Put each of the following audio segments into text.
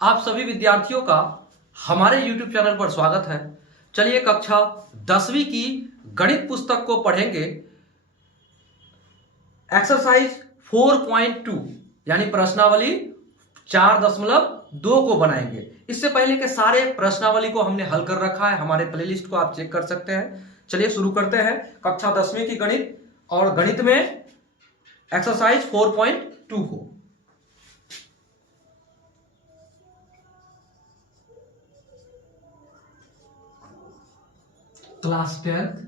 आप सभी विद्यार्थियों का हमारे YouTube चैनल पर स्वागत है। चलिए कक्षा 10वीं की गणित पुस्तक को पढ़ेंगे। एक्सरसाइज 4.2 यानी प्रश्नावली 4.2 को बनाएंगे। इससे पहले के सारे प्रश्नावली को हमने हल कर रखा है, हमारे प्लेलिस्ट को आप चेक कर सकते हैं। चलिए शुरू करते हैं कक्षा 10वीं की गणित और गणित में एक्सरसाइज 4.2 को। क्लास 10th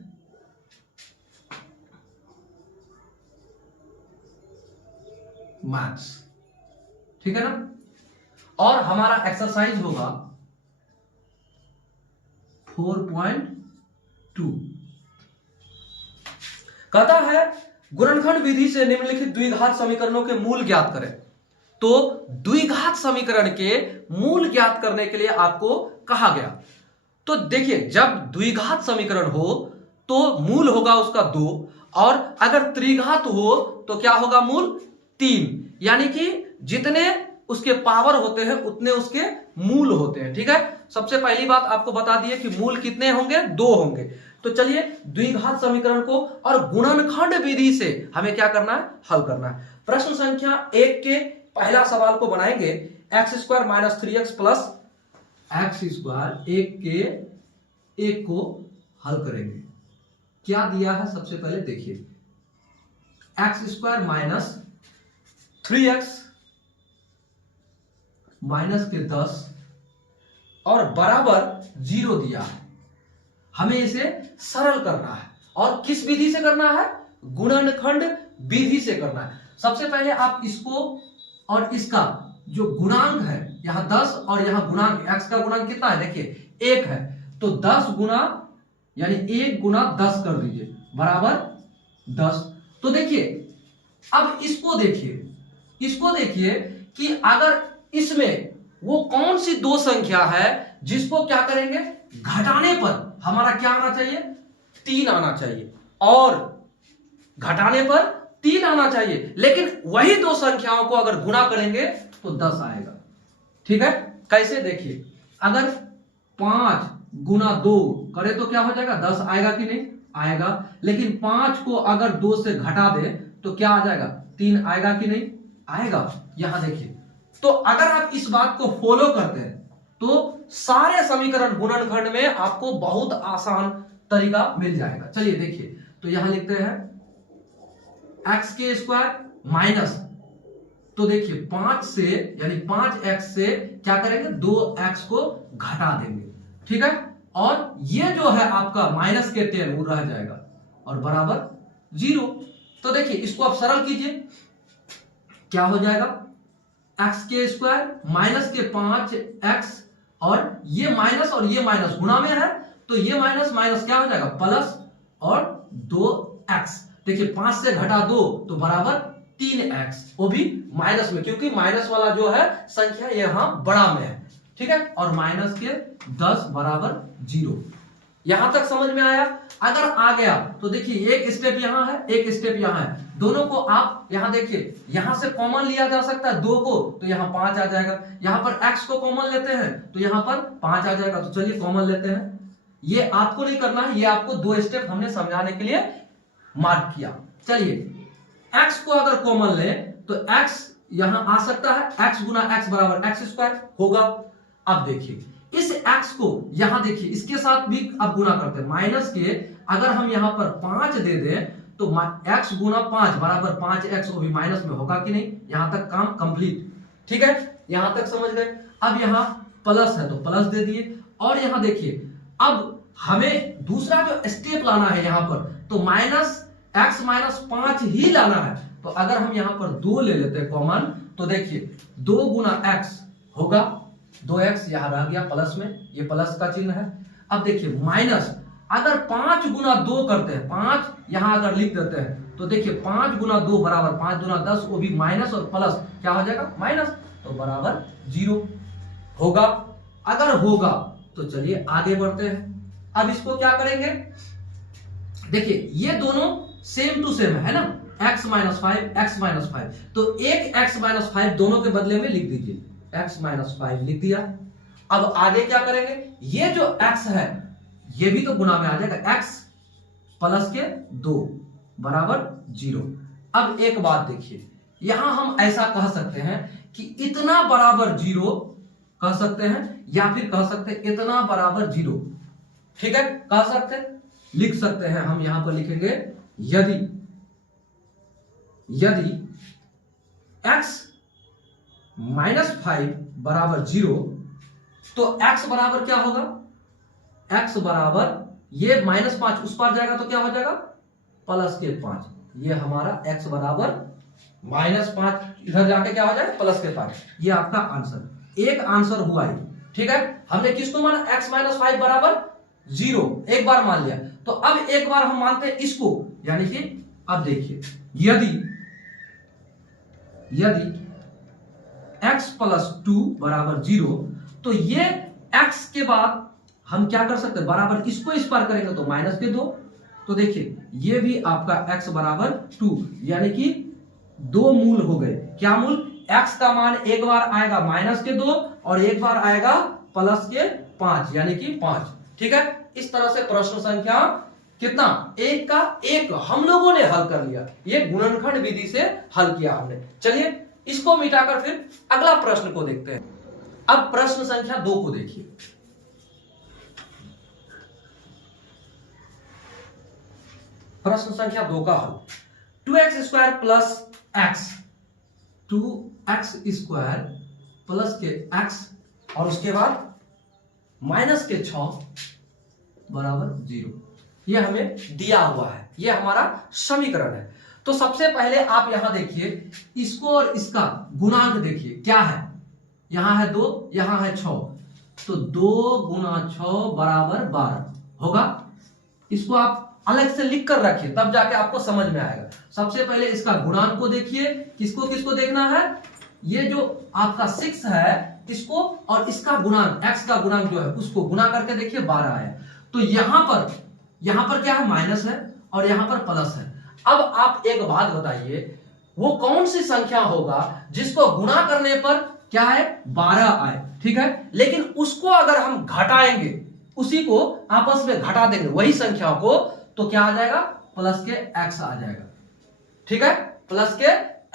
मैथ्स, ठीक है ना। और हमारा एक्सरसाइज होगा 4.2। कहता है गुणनखंड विधि से निम्नलिखित द्विघात समीकरणों के मूल ज्ञात करें। तो द्विघात समीकरण के मूल ज्ञात करने के लिए आपको कहा गया। तो देखिए, जब द्विघात समीकरण हो तो मूल होगा उसका 2, और अगर त्रिघात हो तो क्या होगा, मूल 3। यानी कि जितने उसके पावर होते हैं उतने उसके मूल होते हैं, ठीक है। सबसे पहली बात आपको बता दिए कि मूल कितने होंगे, 2 होंगे। तो चलिए द्विघात समीकरण को और गुणनखंड विधि से हमें क्या करना है, हल करना है। प्रश्न संख्या 1 के पहला सवाल को बनाएंगे। x² - 3x प्लस x², 1 के 1 को हल करेंगे। क्या दिया है सबसे पहले देखिए, x² - 3x माइनस के 10 और बराबर 0 दिया है। हमें इसे सरल करना है और किस विधि से करना है, गुणनखंड विधि से करना है। सबसे पहले आप इसको और इसका जो गुणांक है, यहां 10 और यहां गुणांक, x का गुणांक कितना है देखिए 1 है, तो 10 गुना यानी 1 गुना 10 कर दीजिए बराबर 10। तो देखिए अब इसको देखिए कि अगर इसमें वो कौन सी 2 संख्या है जिसको क्या करेंगे, घटाने पर हमारा क्या आना चाहिए, 3 आना चाहिए, और घटाने पर 3 आना चाहिए। लेकिन वही 2 संख्याओं को अगर गुणा करेंगे तो 10 आएगा, ठीक है। कैसे देखिए, अगर 5 गुना 2 करे तो क्या हो जाएगा, 10 आएगा कि नहीं आएगा। लेकिन 5 को अगर 2 से घटा दे तो क्या आ जाएगा, 3 आएगा कि नहीं आएगा। यहां देखिए, तो अगर आप इस बात को फॉलो करते हैं तो सारे समीकरण गुणनखंड में आपको बहुत आसान तरीका मिल जाएगा। चलिए देखिए, तो यहां लिखते हैं x² माइनस, तो देखिए 5 से यानी 5x से क्या करेंगे, 2x को घटा देंगे, ठीक है। और ये जो है आपका माइनस के 10 वो रह जाएगा और बराबर 0। तो देखिए इसको आप सरल कीजिए, क्या हो जाएगा, x² माइनस के 5x और ये माइनस गुणा में है, तो ये माइनस माइनस क्या हो जाएगा, प्लस और 2x। देखिए 5 से घटा 2 तो बराबर 3x, वो भी माइनस में, क्योंकि माइनस वाला जो है संख्या यहां बड़ा में है, ठीक है। और माइनस के 10 बराबर 0। यहां तक समझ में आया। अगर आ गया तो देखिए एक स्टेप यहां है, एक स्टेप यहां है, दोनों को आप यहां देखिए, यहां से कॉमन लिया जा सकता है 2 को, तो यहां 5 आ जाएगा। यहां पर x को कॉमन लेते हैं तो यहां पर 5 आ जाएगा। तो चलिए कॉमन लेते हैं, ये आपको नहीं करना है, ये आपको 2 स्टेप हमने समझाने के लिए मार्क किया। चलिए x को अगर कॉमन ले तो x यहां आ सकता है, x गुना x बराबर x² होगा। अब देखिए इस x को यहां देखिए, इसके साथ भी अब गुना करते हैं, माइनस के अगर हम यहां पर 5 दे दें तो x गुना 5 बराबर 5x, वो भी माइनस में होगा कि नहीं। यहां तक काम कंप्लीट, ठीक है, यहां तक समझ गए। अब यहां प्लस है तो प्लस दे दिए, और यहां देखिए अब हमें दूसरा जो स्टेप लाना है यहां पर, तो x माइनस 5 ही लाना है। तो अगर हम यहां पर 2 ले लेते हैं कॉमन, तो देखिए 2 गुना x होगा 2x, यहां रह गया प्लस में, ये प्लस का चिन्ह है। अब देखिए माइनस, अगर 5 गुना 2 करते हैं, 5 यहां अगर लिख देते हैं तो देखिए 5 गुना 2 बराबर 5 गुना 10, वो भी माइनस और प्लस क्या हो जाएगा, माइनस, तो बराबर 0 होगा। अगर होगा तो चलिए आगे बढ़ते हैं। अब इसको क्या करेंगे, देखिए ये दोनों सेम टू सेम है ना, x - 5 x - 5, तो एक x - 5 दोनों के बदले में लिख दीजिए, x माइनस 5 लिख दिया। अब आगे क्या करेंगे, ये जो x है ये भी तो गुना में आ जाएगा, x प्लस के 2 बराबर 0। अब एक बात देखिए, यहां हम ऐसा कह सकते हैं कि इतना बराबर 0 कह सकते हैं, या फिर कह सकते हैं इतना बराबर 0। ठीक है, कह सकते हैं, लिख सकते हैं। हम यहां पर लिखेंगे यदि x माइनस 5 बराबर 0, तो x बराबर क्या होगा, x बराबर ये -5 उस पार जाएगा तो क्या हो जाएगा प्लस के 5। ये हमारा x बराबर -5 इधर जाके क्या हो जाएगा प्लस के 5। ये आपका आंसर, एक आंसर हुआ ही। ठीक है, हमने किसको माना, x माइनस 5 बराबर 0 एक बार मान लिया। तो अब एक बार हम मानते हैं इसको, यानी कि अब देखिए यदि x प्लस 2 बराबर 0, तो ये x के बाद हम क्या कर सकते हैं, बराबर इसको इस पार करेंगे तो माइनस के 2। तो देखिए ये भी आपका x बराबर 2, यानी कि 2 मूल हो गए। क्या मूल, x का मान एक बार आएगा माइनस के 2 और एक बार आएगा प्लस के 5, यानी कि 5। ठीक है, इस तरह से प्रश्न संख्या कितना, एक का एक हम लोगों ने हल कर लिया। ये गुणनखंड विधि से हल किया हमने। चलिए इसको मिटाकर फिर अगला प्रश्न को देखते हैं। अब प्रश्न संख्या 2 को देखिए। प्रश्न संख्या 2 का हल, 2x square plus x, 2x square plus के x और उसके बाद माइनस के 6 बराबर 0। ये हमें दिया हुआ है, ये हमारा समीकरण है। तो सबसे पहले आप यहां देखिए, इसको और इसका गुणांक देखिए क्या है, यहां है 2, यहां है 6, तो 2 गुना 6 बराबर 12 होगा। इसको आप अलग से लिख कर रखिए, तब जाके आपको समझ में आएगा। सबसे पहले इसका गुणांक को देखिए, किसको किसको देखना है, ये जो आपका 6 है इसको और इसका गुणांक x का गुणांक जो है उसको गुना करके देखिए 12 आया। तो यहां पर क्या है, माइनस है और यहां पर प्लस है। अब आप एक बात बताइए, वो कौन सी संख्या होगा जिसको गुणा करने पर क्या है 12 आए। ठीक है, लेकिन उसको अगर हम घटाएंगे, उसी को आपस में घटा देंगे वही संख्या को, तो क्या आ जाएगा प्लस के x आ जाएगा। ठीक है, प्लस के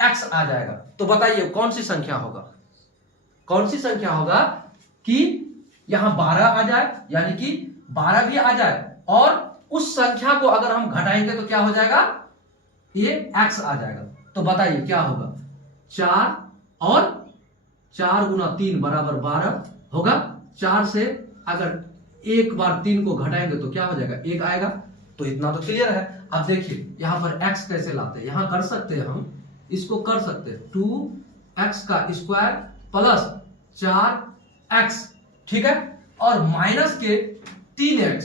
x आ जाएगा। तो बताइए कौन सी संख्या होगा, कौन सी संख्या होगा कि यहां 12 आ जाए, यानी कि 12 भी आ जाए और उस संख्या को अगर हम घटाएंगे तो क्या हो जाएगा, ये x आ जाएगा। तो बताइए क्या होगा, 4 और 4 गुना 3 बराबर 12 होगा। 4 से अगर एक बार 3 को घटाएंगे तो क्या हो जाएगा, 1 आएगा। तो इतना तो क्लियर है। अब देखिए यहां पर x कैसे लाते हैं, यहां कर सकते हैं हम, इसको कर सकते हैं 2x का स्क्वायर प्लस 4x। ठीक है, और माइनस के 3x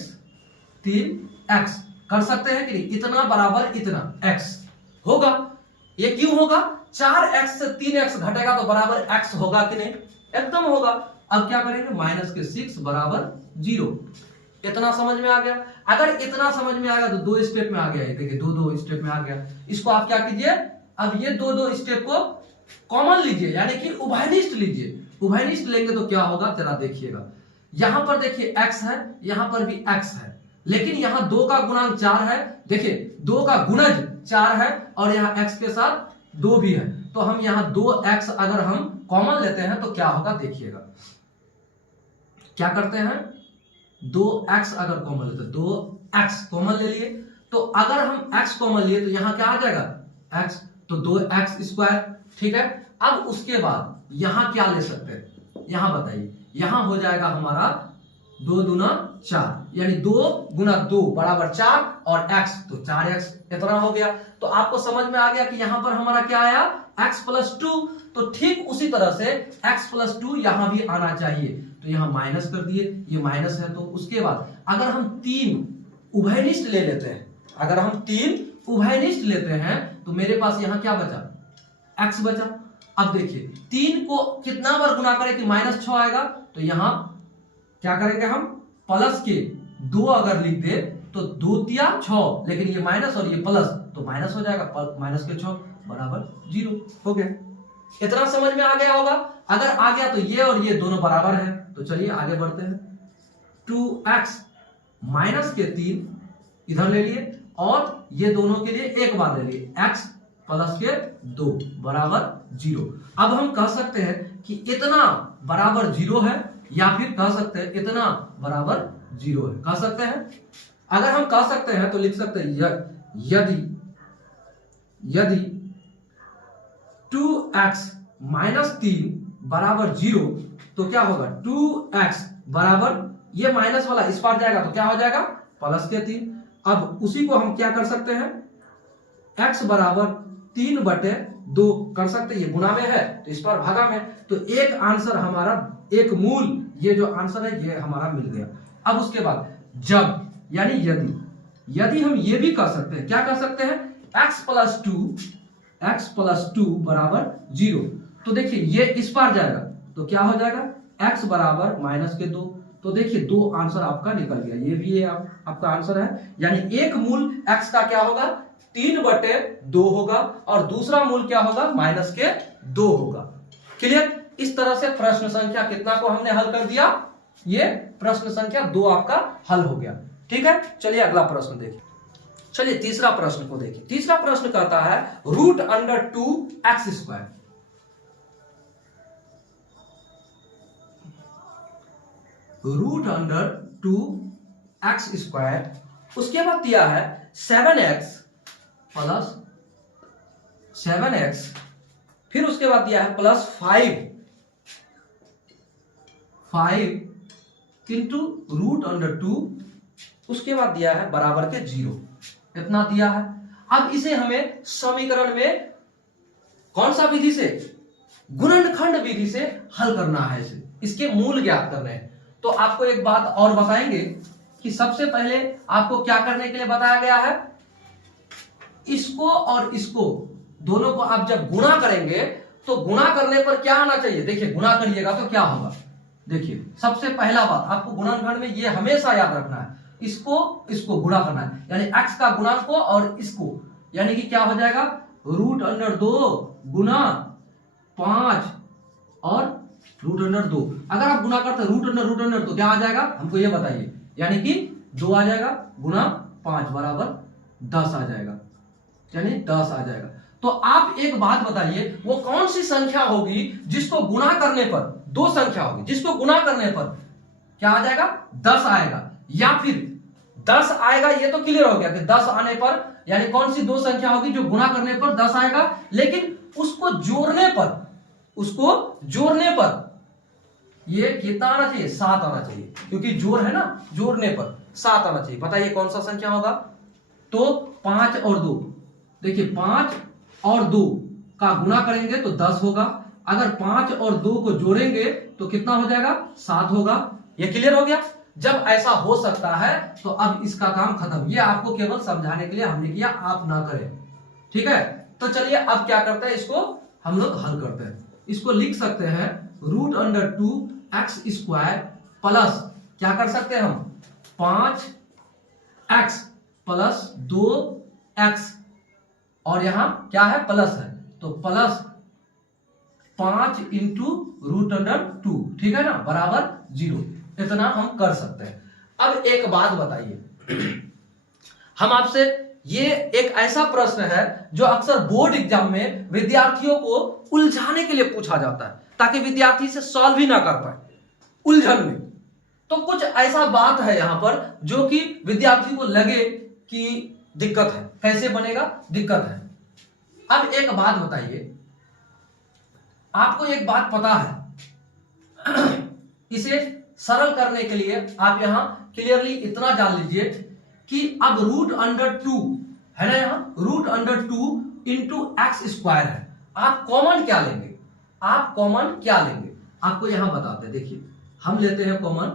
कर सकते हैं कि नहीं, इतना बराबर इतना x होगा। ये क्यों होगा, 4x से 3x घटेगा तो बराबर x होगा कि नहीं, एकदम होगा। अब क्या करेंगे, माइनस के 6 बराबर 0। इतना समझ में आ गया। अगर इतना समझ में आ गया तो 2 स्टेप में आ गया। देखिए 2 स्टेप में आ गया। इसको आप क्या कीजिए, अब ये 2 स्टेप को कॉमन लीजिए, यानी कि उभयनिष्ठ लीजिए। उभयनिष्ठ लेंगे तो क्या होगा, जरा देखिएगा। यहां पर देखिए x है, यहां पर भी x है, लेकिन यहां 2 का गुणांक 4 है। देखिए 2 का गुणज 4 है और यहां x के साथ 2 भी है। तो हम यहां 2x अगर हम कॉमन लेते हैं तो क्या होगा, देखिएगा क्या करते हैं, 2x अगर कॉमन लेते हैं, 2x कॉमन ले लिए, तो अगर हम x कॉमन लिए तो यहां क्या आ जाएगा x, तो 2x स्क्वायर। ठीक है, अब उसके बाद यहां क्या ले सकते हैं, यहां बताइए, यहां हो जाएगा हमारा 2 दूना 4, यानी 2 गुना 2 बराबर 4 और x, तो 4x इतना हो गया। तो आपको समझ में आ गया कि यहां पर हमारा क्या आया, x प्लस 2। तो ठीक उसी तरह से x प्लस 2 यहां भी आना चाहिए। तो यहां माइनस कर दिए, ये माइनस है। तो उसके बाद अगर हम 3 उभयनिष्ठ ले लेते हैं, अगर हम 3 उभयनिष्ठ लेते हैं तो मेरे पास यहां क्या बचा, x बचा। अब देखिए 3 को कितना बार गुना करें कि -6 आएगा, तो यहां क्या करेंगे हम, प्लस के 2 अगर लिख दे तो 2 तिया 6, लेकिन ये माइनस और ये प्लस, तो माइनस हो जाएगा, माइनस के 6 बराबर 0 हो गया। इतना समझ में आ गया होगा। अगर आ गया तो ये और ये दोनों बराबर है, तो चलिए आगे बढ़ते हैं। 2x माइनस के 3 इधर ले लिए और ये दोनों के लिए एक बार ले लिए, x प्लस के 2 बराबर 0। अब हम कह सकते हैं कि इतना बराबर 0 है, या फिर कह सकते हैं इतना बराबर 0 है। कह सकते हैं, अगर हम कह सकते हैं तो लिख सकते हैं यदि 2x माइनस 3 बराबर 0 तो क्या होगा, 2x बराबर ये माइनस वाला इस पार जाएगा तो क्या हो जाएगा, प्लस के 3। अब उसी को हम क्या कर सकते हैं, x बराबर 3/2 कर सकते हैं, ये गुना में है तो इस पर भागा में, तो एक आंसर हमारा, एक मूल ये जो आंसर है ये हमारा मिल गया। अब उसके बाद जब यानी यदि हम ये भी कर सकते हैं, क्या कर सकते हैं, x प्लस 2 बराबर 0, तो देखिए ये इस पार जाएगा तो क्या हो जाएगा, x बराबर माइनस के 2। तो देखिए दो आंसर आपका निकल गया, ये भी ये आपका आंसर है। यानी एक मूल x का क्या होगा, 3/2 होगा और दूसरा मूल क्या होगा, माइनस के 2 होगा। क्लियर। इस तरह से प्रश्न संख्या कितना को हमने हल कर दिया, ये प्रश्न संख्या 2 आपका हल हो गया। ठीक है, चलिए अगला प्रश्न देखिए। चलिए तीसरा प्रश्न को देखिए। तीसरा प्रश्न कहता है √2x²। √2x², उसके बाद दिया है 7x प्लस 7x, फिर उसके बाद दिया है प्लस 5 इंटू √2, उसके बाद दिया है बराबर के 0, इतना दिया है। अब इसे हमें समीकरण में कौन सा विधि से, गुणनखंड विधि से हल करना है, इसे इसके मूल ज्ञात करने हैं। तो आपको एक बात और बताएंगे कि सबसे पहले आपको क्या करने के लिए बताया गया है, इसको और इसको दोनों को आप जब गुणा करेंगे तो गुणा करने पर क्या आना चाहिए, देखिए गुणा करिएगा तो क्या होगा, देखिए सबसे पहला बात आपको गुणनखंड में ये हमेशा याद रखना है, इसको गुणा करना है, यानी x का गुणा को और इसको, यानी कि क्या हो जाएगा, √2 गुना 5 और √2। अगर आप गुणा करते √2 तो क्या आ जाएगा, हमको ये बताइए, यानी कि 2 आ जाएगा गुना 5 बराबर 10 आ जाएगा, यानी 10 आ जाएगा। तो आप एक बात बताइए, वो कौन सी संख्या होगी जिसको गुणा करने पर, दो संख्या होगी जिसको गुणा करने पर क्या आ जाएगा, 10 आएगा, या फिर 10 आएगा, ये तो क्लियर हो गया कि 10 आने पर, यानी कौन सी दो संख्या होगी जो गुणा करने पर 10 आएगा, लेकिन उसको जोड़ने पर ये कितना आना चाहिए, 7 आना चाहिए, क्योंकि जोड़ है ना, जोड़ने पर 7 आना चाहिए। बताइए कौन सा संख्या होगा, तो 5 और 2, देखिए 5 और 2 का गुणा करेंगे तो 10 होगा, अगर 5 और 2 को जोड़ेंगे तो कितना हो जाएगा, 7 होगा। ये क्लियर हो गया। जब ऐसा हो सकता है तो अब इसका काम खत्म, ये आपको केवल समझाने के लिए हमने किया, आप ना करें, ठीक है। तो चलिए अब क्या करते हैं, इसको हम लोग हल करते हैं। इसको लिख सकते हैं √2x² प्लस, क्या कर सकते हैं हम, 5x प्लस 2x, और यहां क्या है, प्लस है, तो प्लस 5 इंटू √2, ठीक है ना, बराबर 0। इतना हम कर सकते हैं। अब एक बात बताइए, हम आपसे, ये एक ऐसा प्रश्न है जो अक्सर बोर्ड एग्जाम में विद्यार्थियों को उलझाने के लिए पूछा जाता है, ताकि विद्यार्थी से सॉल्व ही ना कर पाए उलझन में। तो कुछ ऐसा बात है यहां पर जो कि विद्यार्थी को लगे कि दिक्कत है, कैसे बनेगा, दिक्कत है। अब एक बात बताइए, आपको एक बात पता है, इसे सरल करने के लिए आप यहां क्लियरली इतना जान लीजिए कि अब √2 है ना, यहां √2 इंटू x² है, आप कॉमन क्या लेंगे, आपको यहां बताते हैं। देखिए हम लेते हैं कॉमन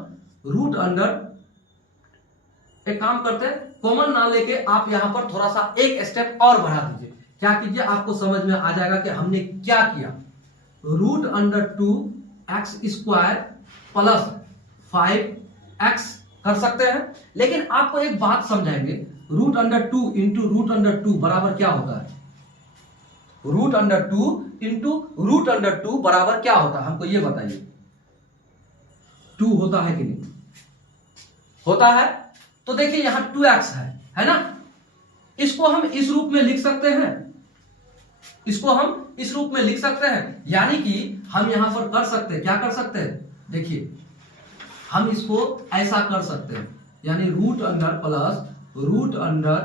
एक काम करते हैं, कॉमन ना लेके आप यहां पर थोड़ा सा एक स्टेप और बढ़ा दीजिए। क्या कीजिए, आपको समझ में आ जाएगा कि हमने क्या किया। √2x² प्लस 5x कर सकते हैं, लेकिन आपको एक बात समझाएंगे, √2 इंटू √2 बराबर क्या होता है, √2 इंटू रूट अंडर 2 बराबर क्या होता है, हमको ये बताइए। 2 होता है कि नहीं होता है? तो देखिए यहां 2x है ना, इसको हम इस रूप में लिख सकते हैं, इसको हम इस रूप में लिख सकते हैं, यानी कि हम यहां पर कर सकते हैं, क्या कर सकते हैं, देखिए हम इसको ऐसा कर सकते हैं, यानी root under plus root under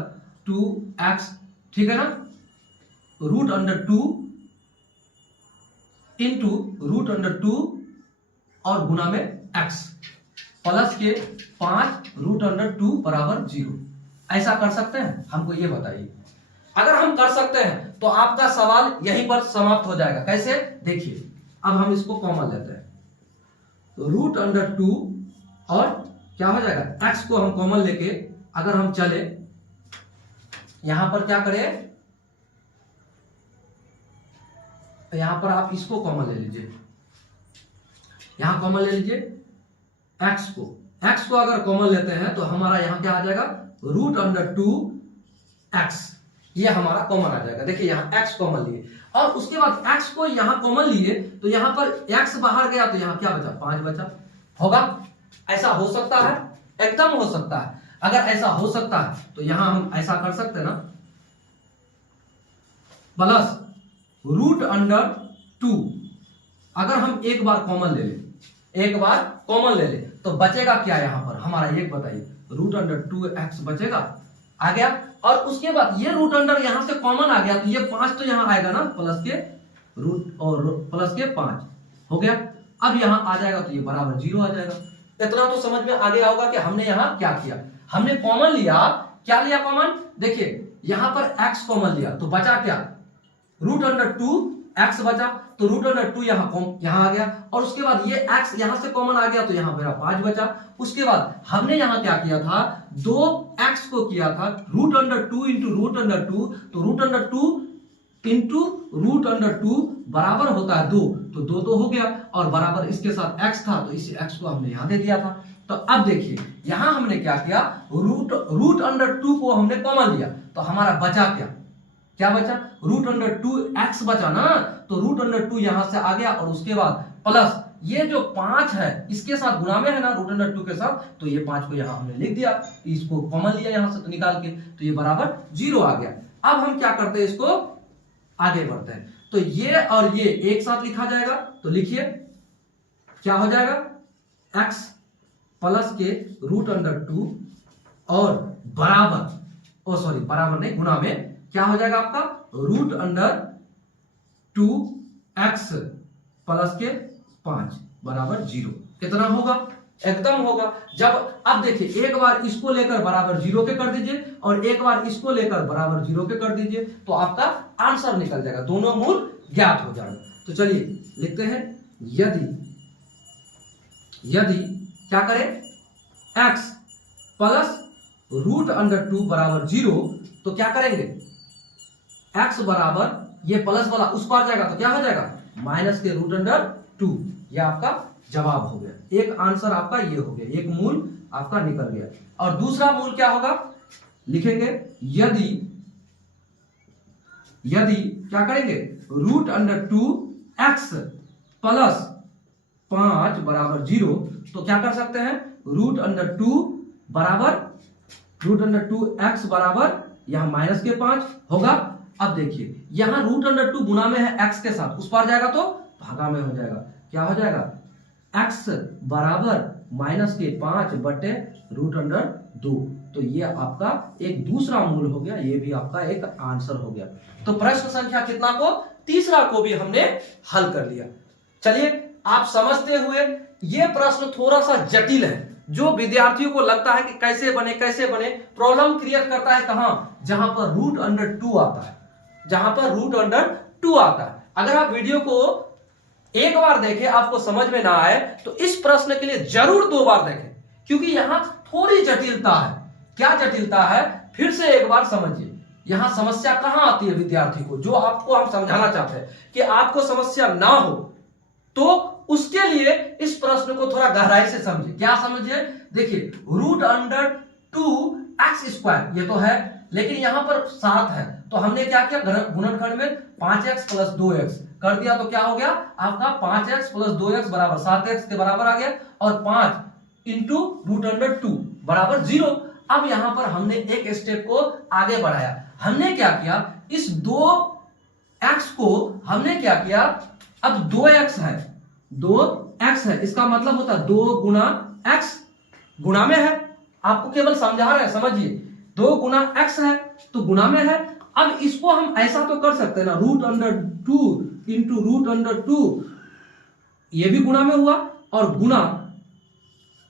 2x, ठीक है ना, root under 2 into root under 2 और गुना में x प्लस के 5 रूट अंडर 2 बराबर 0। ऐसा कर सकते हैं, हमको ये बताइए। अगर हम कर सकते हैं तो आपका सवाल यहीं पर समाप्त हो जाएगा। कैसे, देखिए अब हम इसको कॉमन लेते हैं, तो रूट अंडर 2 और क्या हो जाएगा, x को हम कॉमन लेके अगर हम चले यहां पर क्या करें, यहां पर आप इसको कॉमन ले लीजिए, यहां कॉमन ले लीजिए x को अगर कॉमन लेते हैं तो हमारा यहां क्या आ जाएगा, रूट अंडर 2x, ये हमारा कॉमन आ जाएगा। देखिए यहां x कॉमन लिए और उसके बाद x को यहां कॉमन लिए तो यहां पर x बाहर गया तो यहां क्या बचा, 5 बचा होगा। ऐसा हो सकता है, एकदम हो सकता है। अगर ऐसा हो सकता है तो यहां हम ऐसा कर सकते हैं ना, प्लस रूट अंडर 2, अगर हम एक बार कॉमन ले ले, एक बार कॉमन ले ले तो बचेगा क्या यहां पर, हमारा एक बताइए, रूट अंडर 2x बचेगा, आ गया। और उसके बाद ये रूट अंडर यहां से कॉमन आ गया तो ये 5 तो यहां आएगा ना, प्लस के रूट और प्लस के 5 हो गया। अब यहां आ जाएगा तो ये बराबर 0 आ जाएगा। इतना तो समझ में आ गया होगा कि हमने यहां क्या किया, हमने कॉमन लिया, क्या लिया कॉमन, देखिए यहां पर x कॉमन लिया तो बचा क्या, रूट अंडर 2x बचा, तो रूट अंडर 2 यहां आ गया और उसके बाद ये x यहां से कॉमन आ गया तो यहां मेरा 5 बचा। उसके बाद हमने यहां क्या किया था, 2x को किया था root under 2 into root under 2, तो root under 2 into root under 2 बराबर होता है 2, तो 2 तो हो गया और बराबर इसके साथ x था तो इसी x को हमने यहां दे दिया था। तो अब देखिए यहां हमने क्या किया, रूट अंडर 2 को हमने कॉमन लिया तो हमारा बचा क्या बचा, रूट अंडर 2x बचा ना, तो रूट अंडर 2 यहां से आ गया और उसके बाद प्लस ये जो 5 है इसके साथ गुणा में है ना रूट अंडर 2 के साथ, तो ये 5 को यहां हमने लिख दिया, इसको कॉमन लिया यहां से तो निकाल के, तो ये बराबर 0 आ गया। अब हम क्या करते हैं, इसको आगे बढ़ते हैं, तो ये और ये एक साथ लिखा जाएगा, तो लिखिए क्या हो जाएगा, x प्लस के रूट अंडर 2 और बराबर नहीं गुणा में क्या हो जाएगा आपका, रूट अंडर 2x प्लस के 5 बराबर 0। कितना होगा, एकदम होगा। जब अब देखिए एक बार इसको लेकर बराबर 0 के कर दीजिए और एक बार इसको लेकर बराबर 0 के कर दीजिए तो आपका आंसर निकल जाएगा, दोनों मूल ज्ञात हो जाएगा। तो चलिए लिखते हैं, यदि क्या करें, x प्लस रूट अंडर 2 बराबर 0, तो क्या करेंगे, x बराबर ये प्लस वाला उस पार जाएगा तो क्या हो जाएगा, माइनस के रूट अंडर 2। ये आपका जवाब हो गया, एक आंसर आपका ये हो गया, एक मूल आपका निकल गया। और दूसरा मूल क्या होगा, लिखेंगे यदि क्या करेंगे, रूट अंडर 2x प्लस 5 बराबर 0, तो क्या कर सकते हैं, रूट अंडर 2x बराबर यहां माइनस के 5 होगा। अब देखिए यहां रूट अंडर 2 गुना में है x के साथ, उस पार जाएगा तो भागा में हो जाएगा, क्या हो जाएगा, x बराबर माइनस के 5 बटे रूट अंडर 2, तो ये आपका एक दूसरा मूल हो गया, ये भी आपका एक आंसर हो गया। तो प्रश्न संख्या कितना को, तीसरा को भी हमने हल कर लिया। चलिए आप समझते हुए, ये प्रश्न थोड़ा सा जटिल है, जो विद्यार्थियों को लगता है कि कैसे बने, प्रॉब्लम क्रिएट करता है कहां, जहां पर रूट अंडर 2 आता है, जहां पर रूट अंडर 2 आता है। अगर आप वीडियो को एक बार देखें आपको समझ में ना आए तो इस प्रश्न के लिए जरूर 2 बार देखें, क्योंकि यहां थोड़ी जटिलता है। क्या जटिलता है, फिर से एक बार समझिए, यहां समस्या कहां आती है विद्यार्थी को, जो आपको हम समझाना चाहते हैं कि आपको समस्या ना हो, तो उसके लिए इस प्रश्न को थोड़ा गहराई से समझिए। क्या समझिए, देखिए रूट अंडर 2x स्क्वायर, ये तो है लेकिन यहां पर 7 है, तो हमने क्या किया, गुणनखंड में 5x प्लस 2x कर दिया, तो क्या हो गया आपका 5x प्लस 2x बराबर 7x के बराबर आ गया, और 5 इंटू रूट अंडर 2 बराबर 0। अब यहां पर हमने एक स्टेप को आगे बढ़ाया, हमने क्या किया, इस 2x को हमने क्या किया, अब 2x है, 2x है, इसका मतलब होता है 2 गुना x, गुणा में है, आपको केवल समझा रहे हैं, समझिए 2 गुना x है तो गुणा में है। अब इसको हम ऐसा तो कर सकते हैं ना, root under 2 into root under 2, ये भी गुणा में हुआ, और गुना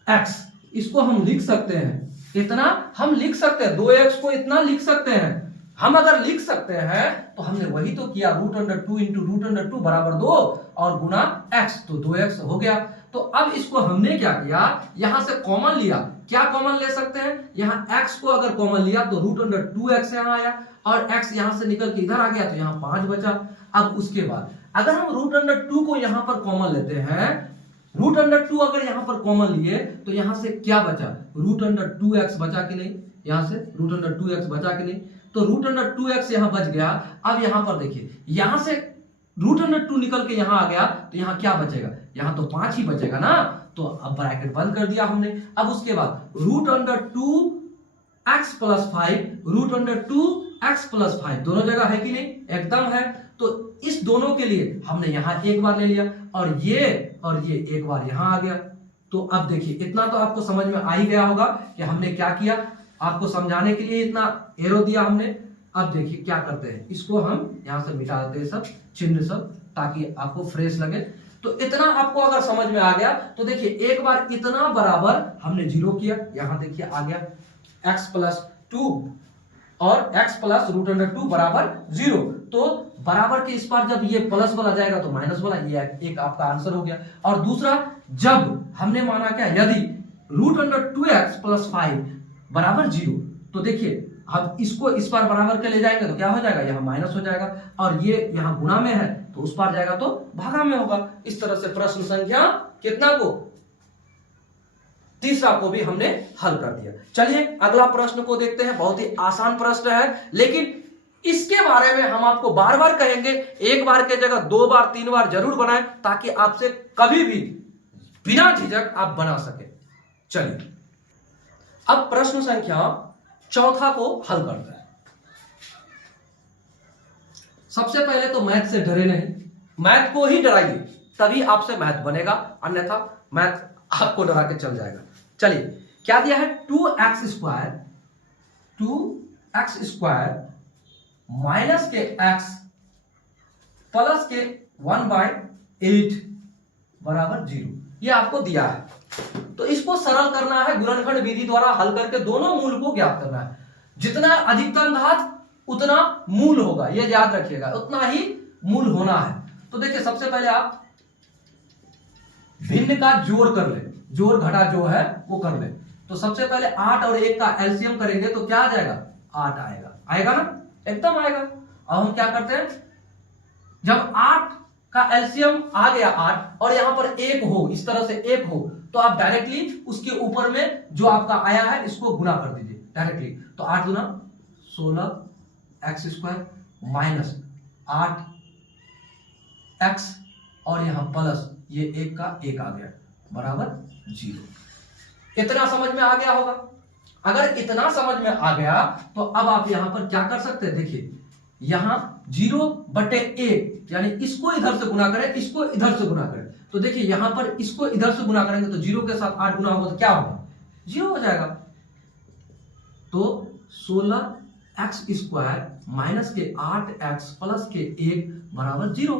x, इसको हम लिख सकते हैं इतना, हम लिख सकते हैं 2x को इतना लिख सकते हैं। हम अगर लिख सकते हैं तो हमने वही तो किया, root under 2 into root under 2 बराबर 2 और गुना x, तो 2x हो गया। तो अब इसको हमने क्या किया, यहां से कॉमन लिया, क्या कॉमन ले सकते हैं, यहां x को अगर कॉमन लिया तो रूट अंडर 2x यहां आया, और x यहां से निकल के इधर आ गया, तो यहां 5 बचा। अब उसके बाद अगर हम रूट अंडर 2 को यहां पर कॉमन लेते हैं, रूट अंडर 2 अगर यहां पर कॉमन लिए तो यहां से क्या बचा, रूट अंडर 2x बचा कि नहीं, यहां से रूट अंडर 2x बचा कि नहीं, तो रूट अंडर 2x यहां बच गया। अब यहां पर देखिए, यहां से रूट अंडर 2 निकल के यहां आ गया, तो यहां क्या बचेगा, यहां तो 5 ही बचेगा ना, तो अब ब्रैकेट बंद कर दिया हमने। अब उसके बाद root under 2x plus 5, root under 2x plus 5 दोनों जगह है कि नहीं, एकदम है, तो इस दोनों के लिए हमने यहां एक बार ले लिया, और ये एक बार यहां आ गया। तो अब देखिए, इतना तो आपको समझ में आ ही गया होगा कि हमने क्या किया, आपको समझाने के लिए इतना एरो दिया हमने। अब देखिए क्या करते हैं, इसको हम यहां से मिटा देते हैं सब चिन्ह सब, ताकि आपको फ्रेश लगे। तो इतना आपको अगर समझ में आ गया तो देखिए, एक बार इतना बराबर हमने 0 किया, यहां देखिए आ गया x प्लस 2 और x प्लस रूट अंडर 2 बराबर 0। तो बराबर के इस पार जब ये प्लस वाला जाएगा तो माइनस वाला, ये एक आपका आंसर हो गया। और दूसरा, जब हमने माना क्या, यदि रूट अंडर 2x प्लस 5 बराबर 0, तो देखिए हम इसको इस पार बराबर के ले जाएंगे तो क्या हो जाएगा, यहां माइनस हो जाएगा, और ये यहां गुणा में है तो उस पार जाएगा तो भागा में होगा। इस तरह से प्रश्न संख्या कितना को, तीसरा को भी हमने हल कर दिया। चलिए अगला प्रश्न को देखते हैं, बहुत ही आसान प्रश्न है, लेकिन इसके बारे में हम आपको बार बार कहेंगे, एक बार के जगह 2 बार 3 बार जरूर बनाएं, ताकि आपसे कभी भी बिना झिझक आप बना सके। चलिए अब प्रश्न संख्या चौथा को हल करते हैं। सबसे पहले तो मैथ से डरे नहीं, मैथ को ही डराइए, तभी आपसे मैथ बनेगा, अन्यथा मैथ आपको डरा के चल जाएगा। चलिए क्या दिया है, 2x स्क्वायर माइनस के x प्लस के 1/8 बराबर 0, ये आपको दिया है। तो इसको सरल करना है, गुणनखंड विधि द्वारा हल करके दोनों मूल को ज्ञात करना है। जितना अधिकतम घात उतना मूल होगा, ये याद रखिएगा, उतना ही मूल होना है। तो देखिए सबसे पहले आप भिन्न का जोड़ कर ले, जोड़ घटा जो है वो कर ले। तो सबसे पहले 8 और 1 का एलसीएम करेंगे तो क्या आ जाएगा, 8 आएगा, आएगा ना, एकदम आएगा। अब हम क्या करते हैं, जब 8 का एलसीएम आ गया 8 और यहां पर 1 हो, इस तरह से 1 हो, तो आप डायरेक्टली उसके ऊपर में जो आपका आया है इसको गुना कर दीजिए डायरेक्टली। तो 8 गुना 16 एक्स स्क्वायर माइनस 8 एक्स और यहां प्लस ये 1 का 1 आ गया बराबर 0। इतना समझ में आ गया होगा। अगर इतना समझ में आ गया तो अब आप यहां पर क्या कर सकते हैं, देखिए यहां 0/1 यानी इसको इधर से गुना करें, इसको इधर से गुना करें, तो देखिए यहां पर इसको इधर से गुना करेंगे तो 0 के साथ 8 गुना होगा तो क्या होगा, 0 हो जाएगा। तो 16x स्क्वायर माइनस के 8x प्लस के 1 बराबर 0।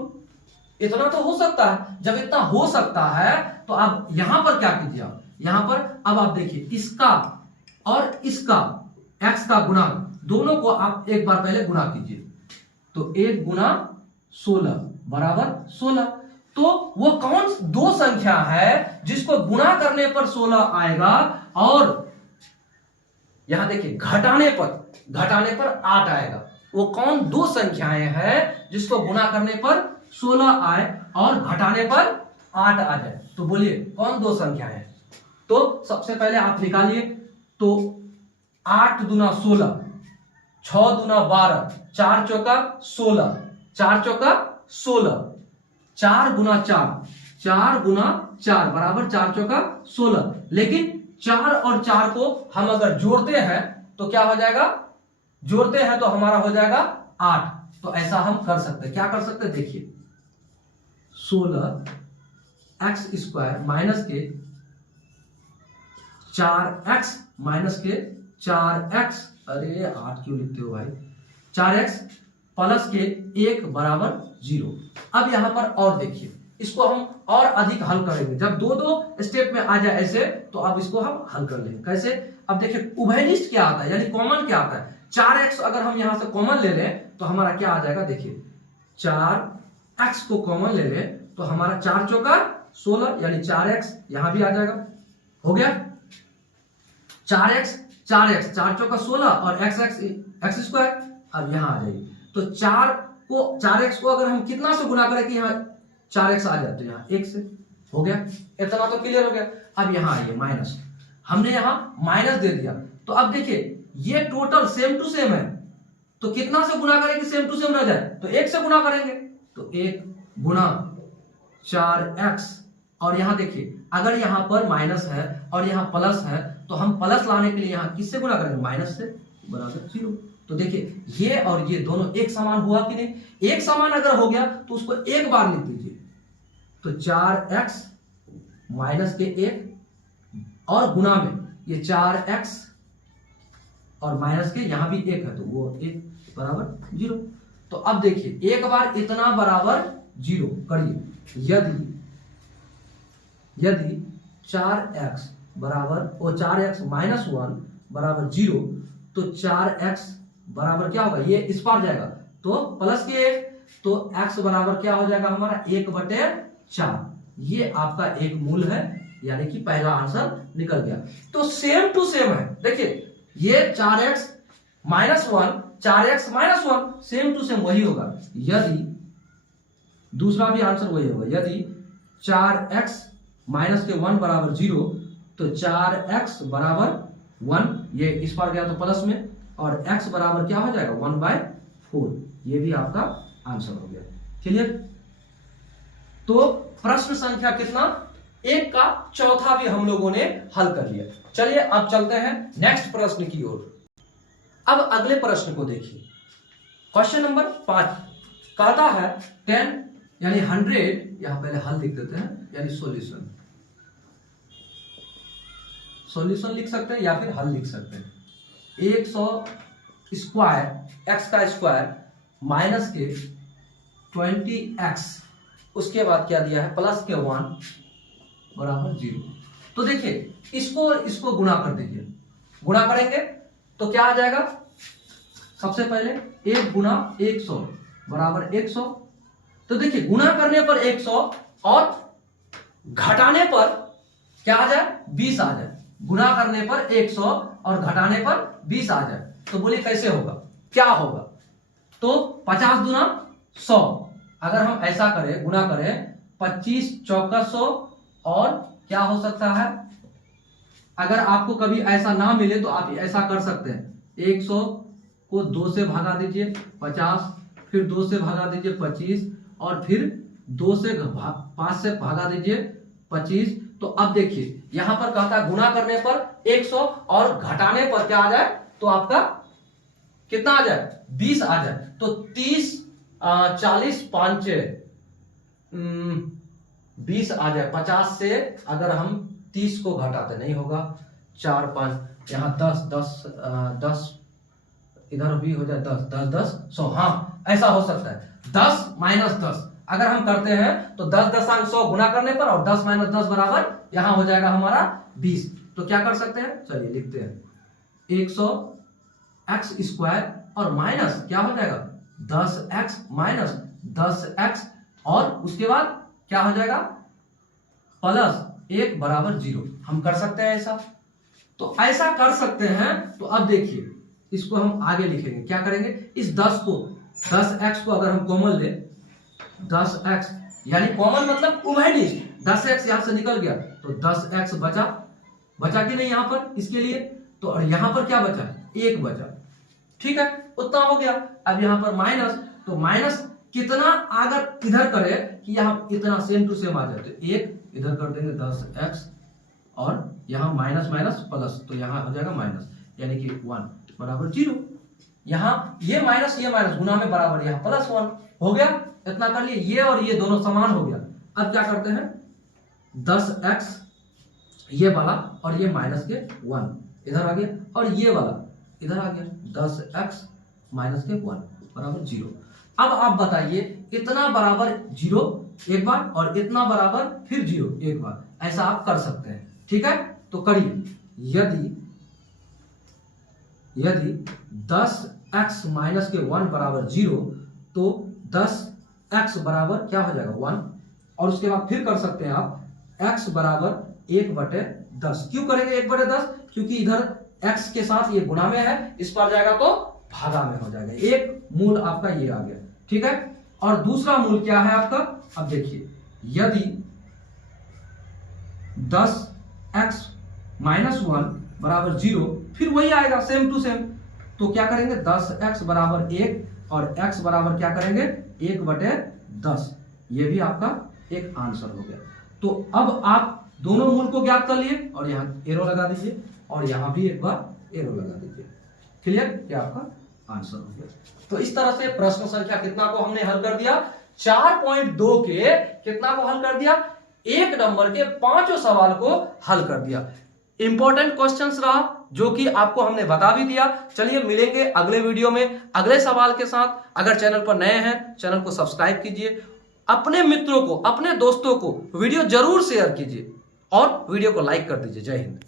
इतना तो हो सकता है। जब इतना हो सकता है तो आप यहां पर क्या कीजिए, आप यहां पर अब आप देखिए इसका और इसका x का गुणा दोनों को आप एक बार पहले गुणा कीजिए। तो 1 गुना 16 बराबर 16। तो वो कौन दो संख्या है जिसको गुणा करने पर 16 आएगा, और यहां देखिए घटाने पर 8 आएगा। वो कौन दो संख्याएं हैं जिसको गुणा करने पर 16 आए और घटाने पर 8 आ जाए, तो बोलिए कौन दो संख्याएं हैं। तो सबसे पहले आप निकालिए, तो 8 दुना 16 6 दूना 12, 4 चौका 16, 4 चौका 16, 4 गुना 4 बराबर 4 चौका 16। लेकिन 4 और 4 को हम अगर जोड़ते हैं तो क्या हो जाएगा, जोड़ते हैं तो हमारा हो जाएगा 8। तो ऐसा हम कर सकते हैं, क्या कर सकते हैं, देखिए 16x² माइनस के 4x माइनस के 4x, अरे 8 क्यों लिखते हो भाई, 4x प्लस के 1 बराबर 0। अब यहां पर और देखिए, इसको हम और अधिक हल करेंगे, जब दो दो स्टेप में आ जाए ऐसे तो अब इसको हम हल कर लेंगे। कैसे, अब देखिए उभयनिष्ठ क्या आता है, यानी कॉमन क्या आता है। 4x अगर हम यहां से कॉमन ले लें तो हमारा क्या आ जाएगा, देखिए 4x को कॉमन ले लें तो हमारा 4 चौका 16, यानी 4x यहां भी आ जाएगा, हो गया 4x 4 चौका 16 और x²। अब यहां आ जाइए तो 4x को अगर हम कितना से गुना करें कि यहाँ 4x आ जाए तो यहाँ 1 से, हो गया, इतना तो क्लियर हो गया। अब यहां आइए माइनस, हमने यहां माइनस दे दिया तो अब देखिए ये टोटल सेम टू सेम है, तो कितना से गुना करें कि सेम टू सेम रह जाए, तो 1 से गुना करेंगे, तो 1 गुना 4x। और यहां देखिए अगर यहां पर माइनस है और यहां प्लस है तो हम प्लस लाने के लिए यहां किससे गुना करेंगे, माइनस से, बराबर 0। तो देखिए ये और ये दोनों एक समान हुआ कि नहीं, एक समान अगर हो गया तो उसको एक बार लिख दीजिए, तो 4x माइनस के 1 और गुना में ये 4x और माइनस के यहां भी 1 है तो वो 1 बराबर 0। तो अब देखिए एक बार इतना बराबर 0 करिए, यदि 4x बराबर और 4x माइनस 1 बराबर 0 तो 4x बराबर क्या होगा, ये इस पार जाएगा तो प्लस के 1, तो x बराबर क्या हो जाएगा हमारा 1/4। ये आपका एक मूल है, यानी कि पहला आंसर निकल गया। तो सेम टू सेम है, देखिए ये 4x minus 1 4x minus 1 same to same वही होगा। यदि दूसरा भी आंसर वही होगा, यदि 4x माइनस के 1 बराबर 0 तो 4x बराबर 1, ये इस पार गया तो प्लस में, और x बराबर क्या हो जाएगा 1/4। ये भी आपका आंसर हो गया, क्लियर। तो प्रश्न संख्या कितना, 1 का चौथा भी हम लोगों ने हल कर लिया। चलिए अब चलते हैं नेक्स्ट प्रश्न की ओर। अब अगले प्रश्न को देखिए, क्वेश्चन नंबर 5 कहता है 10 यानी 100, यहां पहले हल लिख देते हैं, यानी सॉल्यूशन लिख सकते हैं या फिर हल लिख सकते हैं। 100 x का स्क्वायर माइनस के 20x, उसके बाद क्या दिया है प्लस के 1 बराबर 0। तो देखिए इसको गुणा कर दीजिए, गुणा करेंगे तो क्या आ जाएगा, सबसे पहले 1 गुना 100 बराबर 100। तो देखिए गुणा करने पर 100 और घटाने पर क्या आ जाए 20 आ जाए, गुणा करने पर 100 और घटाने पर 20 आ जाए। तो बोलिए कैसे होगा, क्या होगा, तो 50 दूना 100, अगर हम ऐसा करें गुणा करें 25 चौका 100, और क्या हो सकता है, अगर आपको कभी ऐसा ना मिले तो आप ऐसा कर सकते हैं, 100 को 2 से भागा दीजिए 50, फिर 2 से भागा दीजिए 25, और फिर 5 से भागा दीजिए 25। तो अब देखिए यहां पर कहता है गुणा करने पर 100 और घटाने पर क्या आ जाए, तो आपका कितना आ जाए 20 आ जाए। तो 30 40 5 20 आ जाए। 50 से अगर हम 30 को घटाते नहीं होगा, 4 5 यहाँ 10 इधर भी हो जाए 10 10 100, हाँ ऐसा हो सकता है। 10 माइनस 10 अगर हम करते हैं तो 10.100 गुणा करने पर और 10 माइनस 10 बराबर यहां हो जाएगा हमारा 20। तो क्या कर सकते हैं, चलिए लिखते हैं 100x² और माइनस क्या हो जाएगा 10x माइनस 10x, और उसके बाद क्या हो जाएगा प्लस 1 बराबर 0। हम कर सकते हैं ऐसा, तो ऐसा कर सकते हैं। तो अब देखिए इसको हम आगे लिखेंगे, क्या करेंगे, इस 10x को अगर हम कॉमन ले, 10x यानी कॉमन मतलब उभयनिष्ठ, 10x यहां से निकल गया तो 10x बचा कि नहीं यहां पर इसके लिए, तो और यहां पर क्या बचा 1 बचा, ठीक है, उतना हो गया। अब यहाँ पर माइनस, तो माइनस कितना अगर इधर करे कि यहाँ इतना सेम टू सेम आ जाए, तो एक इधर कर देंगे 10x और यहाँ माइनस माइनस प्लस, तो यहाँ हो जाएगा माइनस, यानी कि 1 बराबर 0। यहाँ ये माइनस गुना में बराबर, यहाँ प्लस 1 हो गया। इतना कर लिए, ये और ये दोनों समान हो गया। अब क्या करते हैं, 10x ये वाला और ये माइनस के 1 इधर आ गया, और ये वाला इधर आ गया, 10x माइनस के 1 बराबर 0। अब आप बताइए, इतना बराबर 0 एक बार और इतना बराबर फिर 0 एक बार, ऐसा आप कर सकते हैं। ठीक है, तो करिए। यदि 10x माइनस के 1 बराबर 0, तो 10x बराबर क्या हो जाएगा 1, और उसके बाद फिर कर सकते हैं आप x बराबर 1/10। क्यों करेंगे 1/10? क्योंकि इधर x के साथ ये गुणा में है, इस पर जाएगा तो भागा में हो जाएगा। एक मूल आपका ये आ गया। ठीक है, और दूसरा मूल क्या है आपका, अब देखिए, यदि 10x माइनस 1 बराबर 0, फिर वही आएगा सेम टू सेम, तो क्या करेंगे 10x बराबर 1 और x बराबर क्या करेंगे 1/10। ये भी आपका एक आंसर हो गया। तो अब आप दोनों मूल को ज्ञात कर लिए और यहाँ एरो लगा दीजिए, और यहाँ भी एक बार एरो लगा दीजिए। क्लियर, ये आपका आंसर हो गया। तो इस तरह से प्रश्न संख्या कितना को हमने हल कर दिया, 4.2 के कितना को हल कर दिया, 1 नंबर के 5 सवाल को हल कर दिया। इंपॉर्टेंट क्वेश्चंस रहा, जो कि आपको हमने बता भी दिया। चलिए मिलेंगे अगले वीडियो में अगले सवाल के साथ। अगर चैनल पर नए हैं, चैनल को सब्सक्राइब कीजिए, अपने मित्रों को, अपने दोस्तों को वीडियो जरूर शेयर कीजिए और वीडियो को लाइक कर दीजिए। जय हिंद।